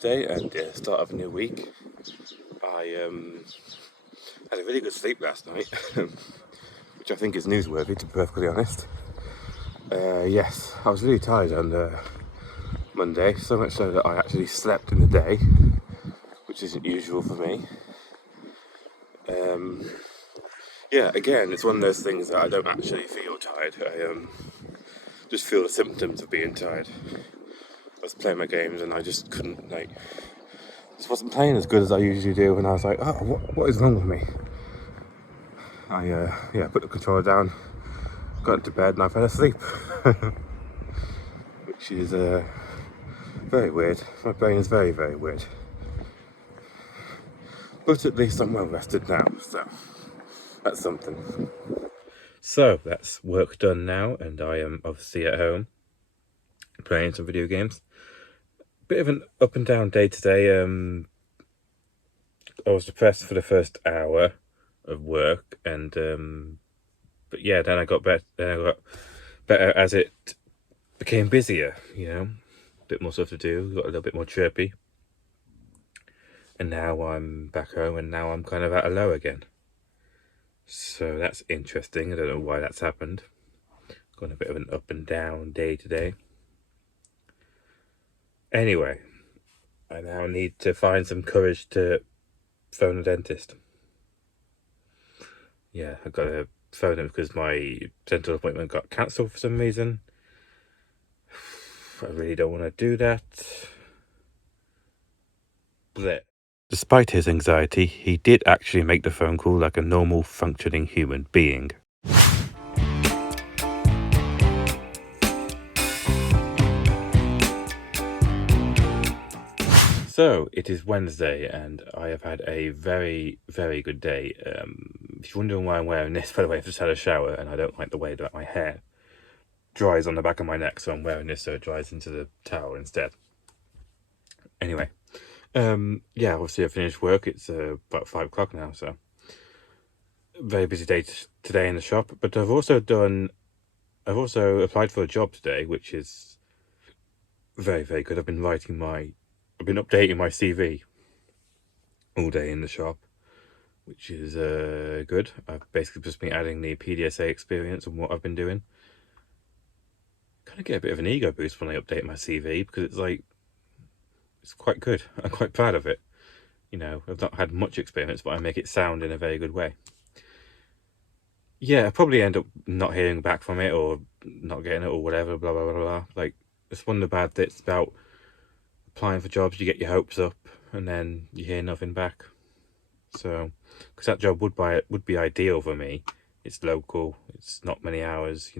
Thursday and start of a new week. I had a really good sleep last night, which I think is newsworthy, to be perfectly honest. Yes, I was really tired on Monday, so much so that I actually slept in the day, which isn't usual for me. Yeah, again, it's one of those things that I don't actually feel tired. I just feel the symptoms of being tired. I was playing my games and I just couldn't, just wasn't playing as good as I usually do, and I was like, oh, what is wrong with me? I put the controller down, got into bed, and I fell asleep. Which is very weird. My brain is very, very weird. But at least I'm well rested now, so that's something. So that's work done now, and I am obviously at home playing some video games. Bit of an up and down day today. I was depressed for the first hour of work, and but yeah, then I got better. Then I got better as it became busier. A bit more stuff to do. Got a little bit more chirpy, and now I'm back home, and now I'm kind of at a low again. So that's interesting. I don't know why that's happened. Got a bit of an up and down day today. Anyway, I now need to find some courage to phone a dentist. Yeah, I've got to phone him because my dental appointment got cancelled for some reason. I really don't want to do that. Blech. Despite his anxiety, he did actually make the phone call like a normal functioning human being. So, it is Wednesday, and I have had a very, very good day. If you're wondering why I'm wearing this, by the way, I've just had a shower, and I don't like the way that my hair dries on the back of my neck, so I'm wearing this so it dries into the towel instead. Anyway, obviously I finished work. It's about 5 o'clock now, so very busy day today in the shop. But I've also applied for a job today, which is very, very good. I've been updating my CV all day in the shop, which is good. I've basically just been adding the PDSA experience and what I've been doing. Kind of get a bit of an ego boost when I update my CV, because it's quite good. I'm quite proud of it. I've not had much experience, but I make it sound in a very good way. Yeah, I'll probably end up not hearing back from it, or not getting it, or whatever, blah, blah, blah, blah. It's one of the bad bits about applying for jobs. You get your hopes up, and then you hear nothing back. So, because that job would be ideal for me. It's local, it's not many hours,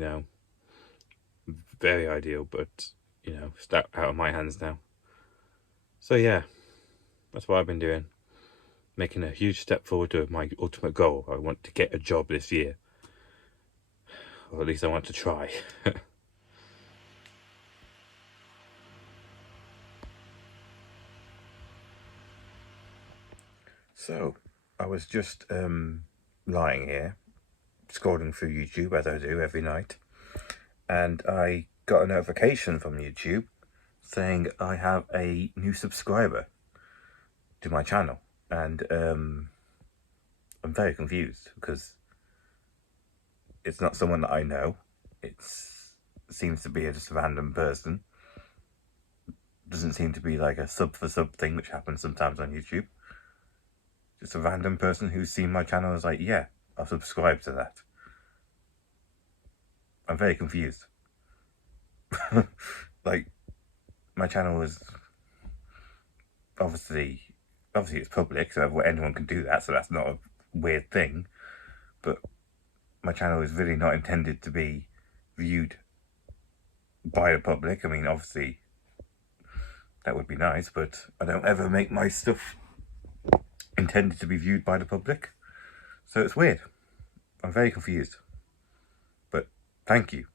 very ideal, but, it's out of my hands now. So yeah, that's what I've been doing. Making a huge step forward to my ultimate goal. I want to get a job this year. Or at least I want to try. So, I was just lying here, scrolling through YouTube, as I do every night. And I got a notification from YouTube saying I have a new subscriber to my channel, and I'm very confused because it's not someone that I know. It seems to be just a random person. Doesn't seem to be like a sub for sub thing, which happens sometimes on YouTube. Just a random person who's seen my channel and is like, yeah, I'll subscribe to that. I'm very confused. My channel is obviously it's public, so anyone can do that, so that's not a weird thing. But my channel is really not intended to be viewed by the public. I mean, obviously that would be nice, but I don't ever make my stuff intended to be viewed by the public, so it's weird. I'm very confused. But thank you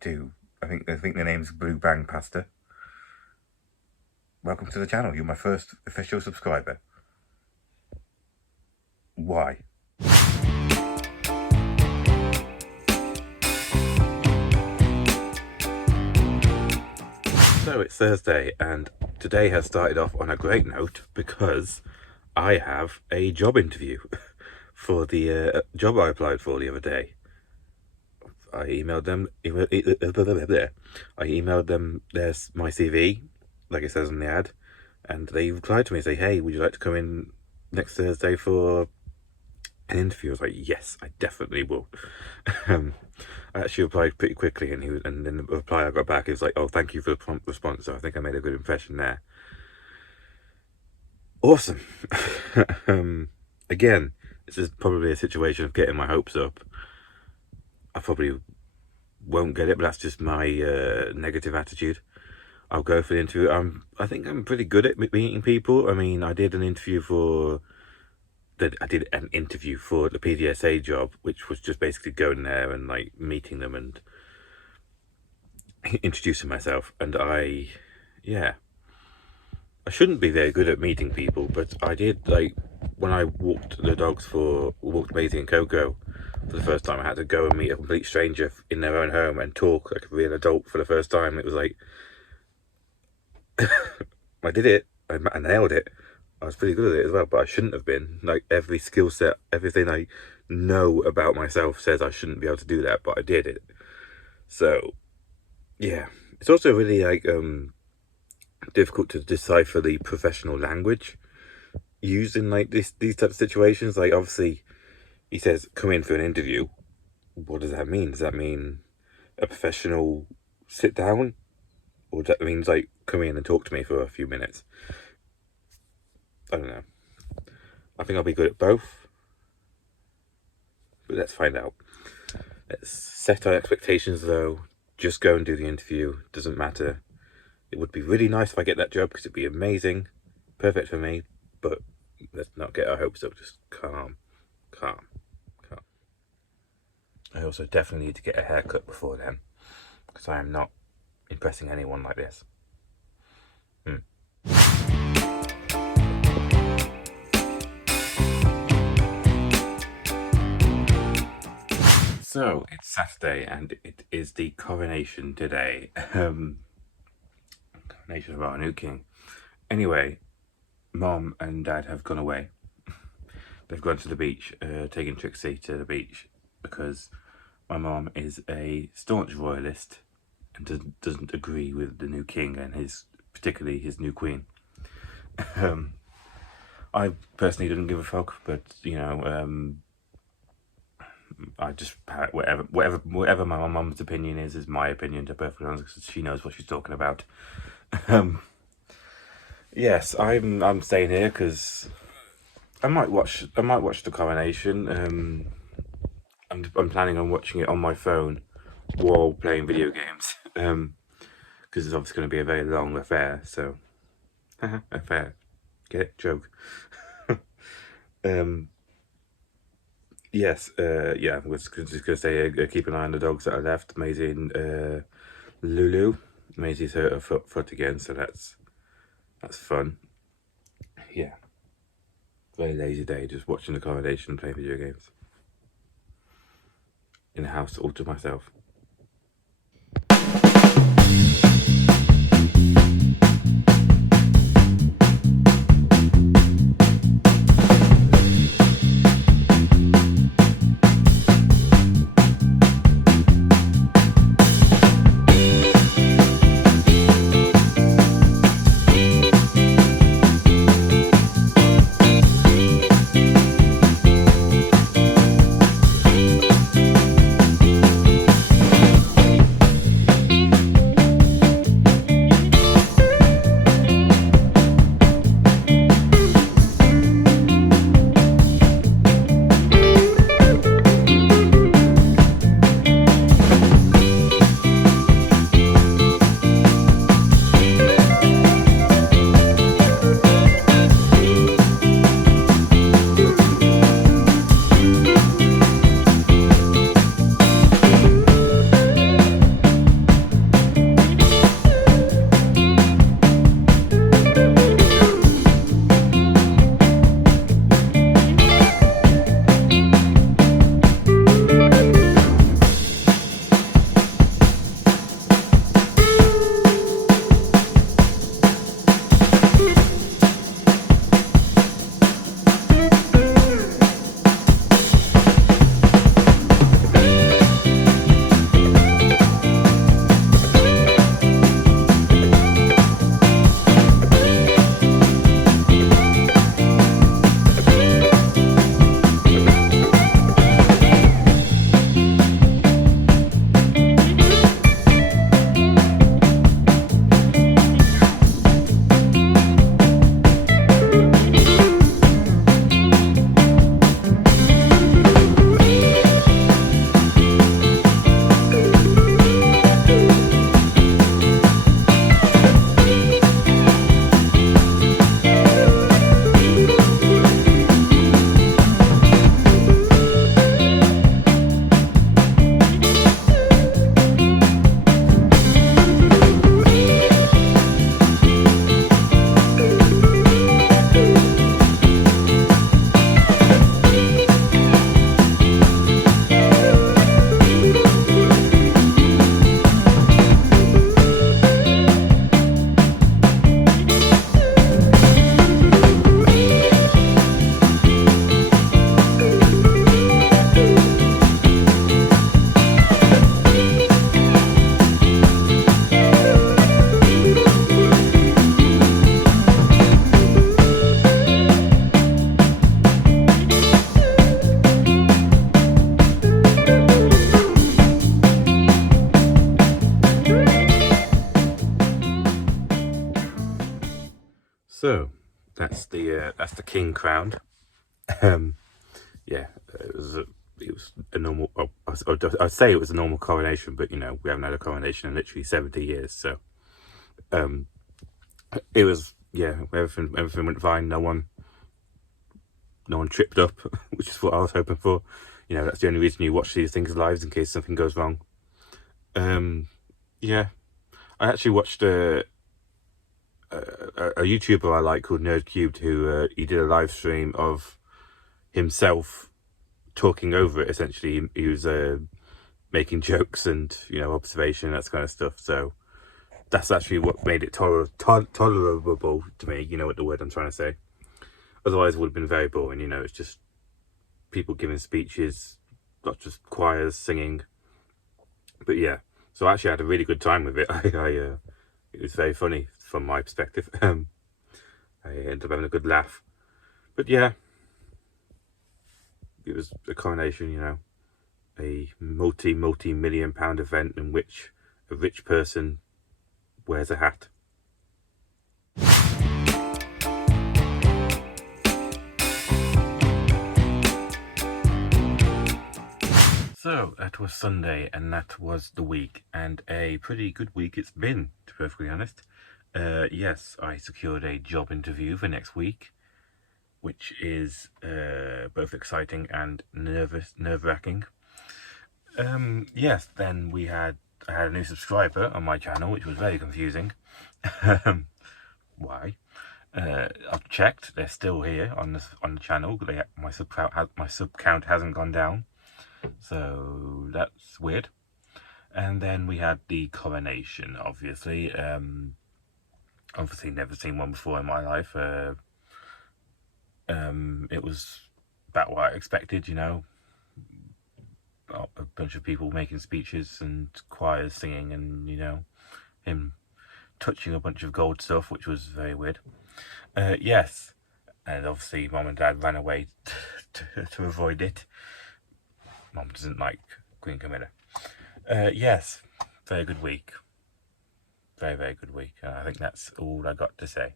to I think the name's Blue Bang Pasta. Welcome to the channel. You're my first official subscriber. Why? So it's Thursday, and today has started off on a great note because I have a job interview for the job I applied for the other day. I emailed them. I emailed them my CV, like it says on the ad, and they replied to me and say, "Hey, would you like to come in next Thursday for an interview?" I was like, "Yes, I definitely will." I actually replied pretty quickly, and then the reply I got back is like, "Oh, thank you for the prompt response." So I think I made a good impression there. Awesome. Again, this is probably a situation of getting my hopes up. I probably won't get it, but that's just my negative attitude. I'll go for the interview. I think I'm pretty good at meeting people. I mean, I did an interview for the PDSA job, which was just basically going there and like meeting them and introducing myself. And I shouldn't be very good at meeting people, but I did. Like when I walked Maisie and Coco for the first time, I had to go and meet a complete stranger in their own home and talk like a real adult for the first time. It was like, I did it. I nailed it. I was pretty good at it as well, but I shouldn't have been. Like every skill set, everything I know about myself says I shouldn't be able to do that, but I did it. So, yeah. It's also really like difficult to decipher the professional language used in like these types of situations. Like obviously, he says come in for an interview. What does that mean? Does that mean a professional sit down, or does that mean like come in and talk to me for a few minutes? I don't know. I think I'll be good at both, but let's find out. Let's set our expectations though. Just go and do the interview. Doesn't matter. It would be really nice if I get that job because it'd be amazing, perfect for me, but let's not get our hopes up. Just calm. I also definitely need to get a haircut before then because I am not impressing anyone like this. So it's Saturday and it is the coronation today. Coronation of our new king. Anyway, Mom and Dad have gone away. They've gone to the beach, taking Trixie to the beach because my mom is a staunch royalist and doesn't agree with the new king and particularly his new queen. I personally didn't give a fuck, but you know, I just whatever my mum's opinion is my opinion, to be perfectly honest, because she knows what she's talking about. Yes, I'm staying here because I might watch the coronation. I'm planning on watching it on my phone while playing video games. Because it's obviously going to be a very long affair. So, affair, get it? Joke. Yes. Yeah. I was just gonna say, keep an eye on the dogs that are left. Maisie and Lulu. Maisie's hurt her foot again, so that's fun. Yeah. Very lazy day, just watching the coronation and playing video games. In the house all to myself. So that's the king crowned. Yeah, it was a normal. I'd say it was a normal coronation, but you know we haven't had a coronation in literally 70 years. So it was, yeah, everything went fine. No one tripped up, which is what I was hoping for. You know, that's the only reason you watch these things live, in case something goes wrong. Yeah, I actually watched a YouTuber I like called Nerd Cubed, who he did a live stream of himself talking over it. Essentially, he was making jokes and, you know, observation, that kind of stuff. So that's actually what made it tolerable to me. You know what the word I'm trying to say. Otherwise, it would have been very boring. You know, it's just people giving speeches, not just choirs singing. But yeah, so I actually had a really good time with it. It was very funny from my perspective. I ended up having a good laugh. But yeah, it was a coronation, you know, a multi-million pound event in which a rich person wears a hat. So that was Sunday, and that was the week, and a pretty good week it's been, to be perfectly honest. Yes, I secured a job interview for next week, which is both exciting and nerve-wracking. Yes, then I had a new subscriber on my channel, which was very confusing. Why? I've checked; they're still here on the channel. My sub count hasn't gone down, so that's weird. And then we had the coronation, obviously. Obviously never seen one before in my life. It was about what I expected, you know. A bunch of people making speeches and choirs singing, and, you know, him touching a bunch of gold stuff, which was very weird. Yes, and obviously Mom and Dad ran away to avoid it. Mom doesn't like Queen Camilla. Yes, very good week. Very, very good week. I think that's all I got to say.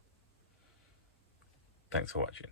Thanks for watching.